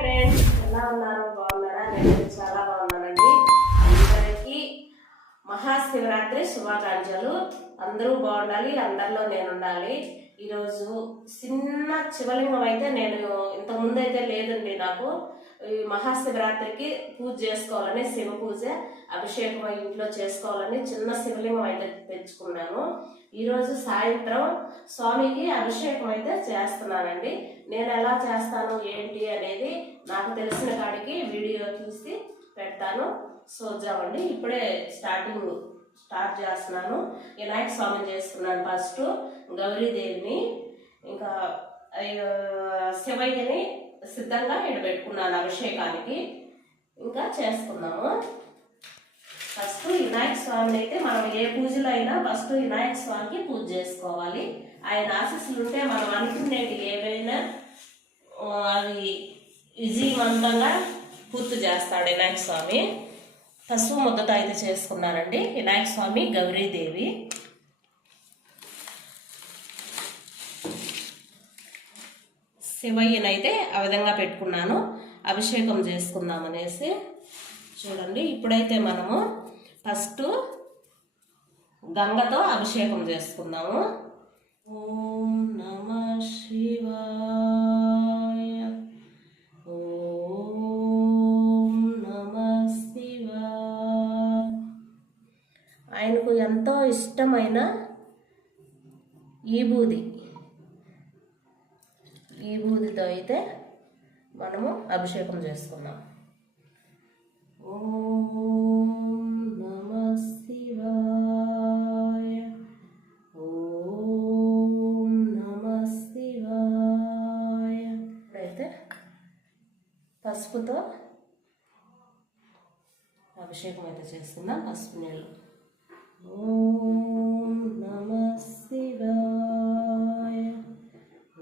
Friends ఎలా ఉన్నారు? బాగున్నారా? నేను చాలా బాగున్నానండి. అందరికీ మహాశివరాత్రి శుభాకాంక్షలు. అందరూ బాగుండాలి అందరిలో నేను ఉండాలి ఈరోజు చిన్న శివలింగం అయితే నేను ఇంతకుముందు అయితే లేదండి నాకు. ఈ మహాశివరాత్రికి పూజ చేసుకోవాలని శివ పూజ అభిషేకం ఇంట్లో చేసుకోవాలని చిన్న శివలింగం అయితే తెచ్చుకున్నాను. ఈరోజు సాయంత్రం స్వామికి అభిషేకం అయితే చేస్తున్నానండి. నేను ఎలా చేస్తాను ఏంటి అనేది నాకు తెలిసిన కాడికి వీడియో తీసి పెడతాను. చూద్దామండి ఇప్పుడే స్టార్టింగ్. స్టార్ట్ చేస్తున్నాను. వినాయక స్వామిని చేసుకున్నాను ఫస్ట్ గౌరీదేవిని ఇంకా శివయ్యని సిద్ధంగా పెట్టుకున్నాను అభిషేకానికి. ఇంకా చేసుకున్నాము ఫస్ట్ వినాయక స్వామిని అయితే మనం ఏ పూజలో అయినా ఫస్ట్ వినాయక స్వామికి పూజ చేసుకోవాలి. ఆయన ఆశీస్సులు ఉంటే మనం అనుకునేవి ఏవైనా అవి విజయవంతంగా పూర్తి చేస్తాడు వినాయక స్వామి. పసుపు ముద్దతో అయితే చేసుకున్నారండి. వినాయక స్వామి గౌరీదేవి. శివయ్యనైతే ఆ విధంగా పెట్టుకున్నాను. అభిషేకం చేసుకుందాం అనేసి చూడండి ఇప్పుడైతే మనము ఫస్ట్ గంగతో అభిషేకం చేసుకుందాము. ఓం నమ శివా ఆయనకు ఎంతో ఇష్టమైన ఈ బూది. ఈ బూదితో అయితే మనము అభిషేకం చేసుకున్నాం ఓం నమ శివాయ ఓం నమ శివాయ పసుపుతో అభిషేకం అయితే చేసుకుందాం పసుపు నీళ్ళు. ఓం నమ శివాయ.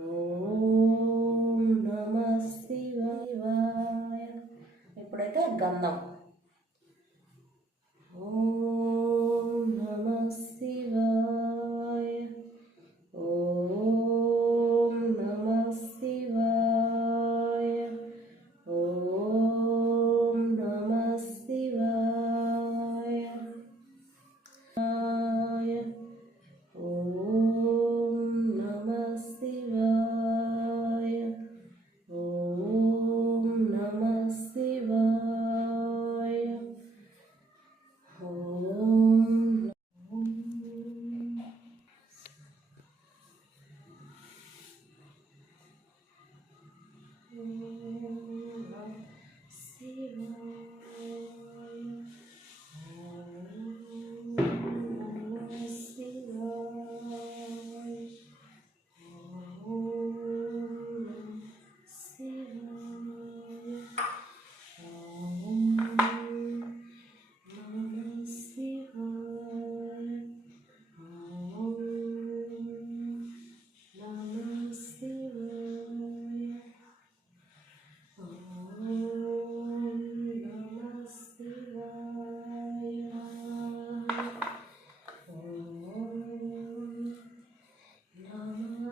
ఓం నమ శివాయ. ఇప్పుడైతే గంధం ఓం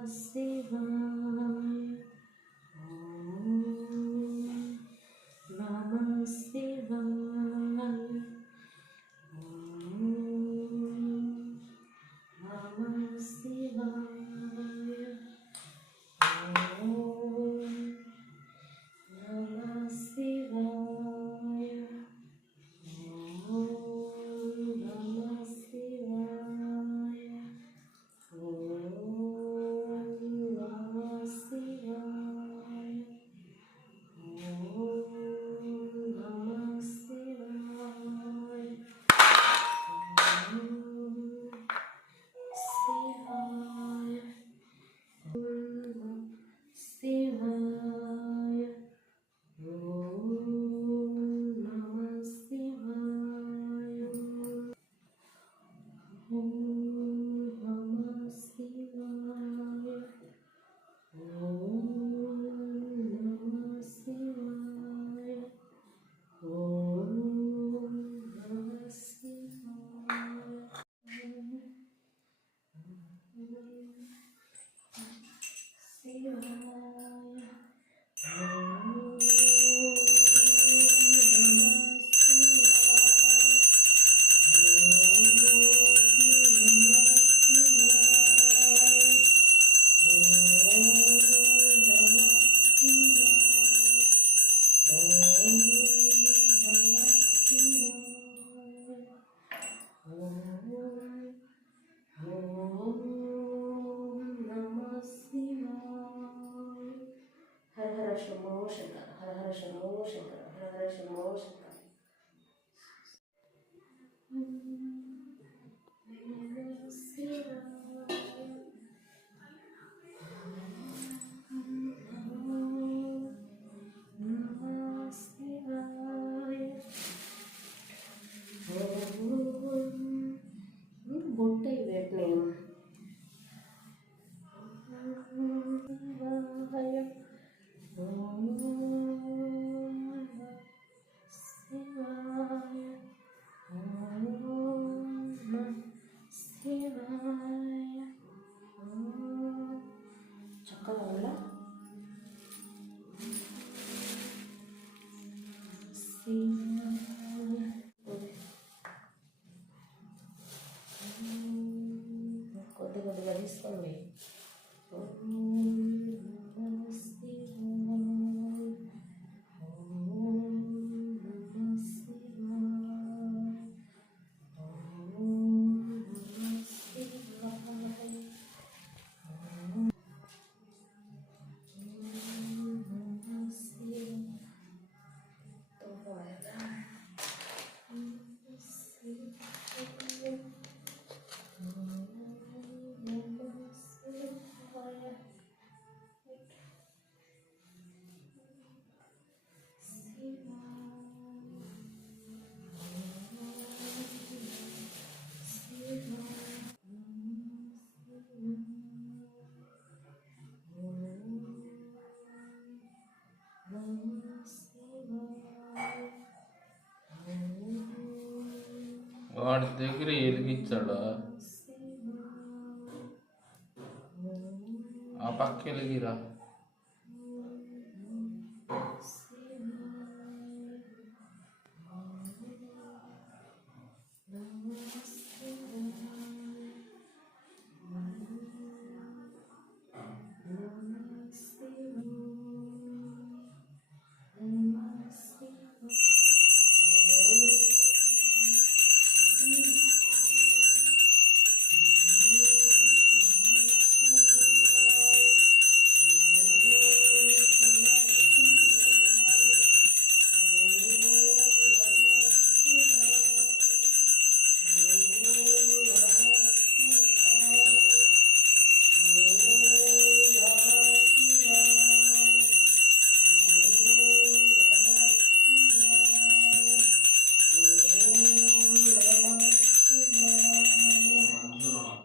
Stephen. in వాడి దగ్గర వెలిగించాడా? ఆ పక్క వెలిగిరా.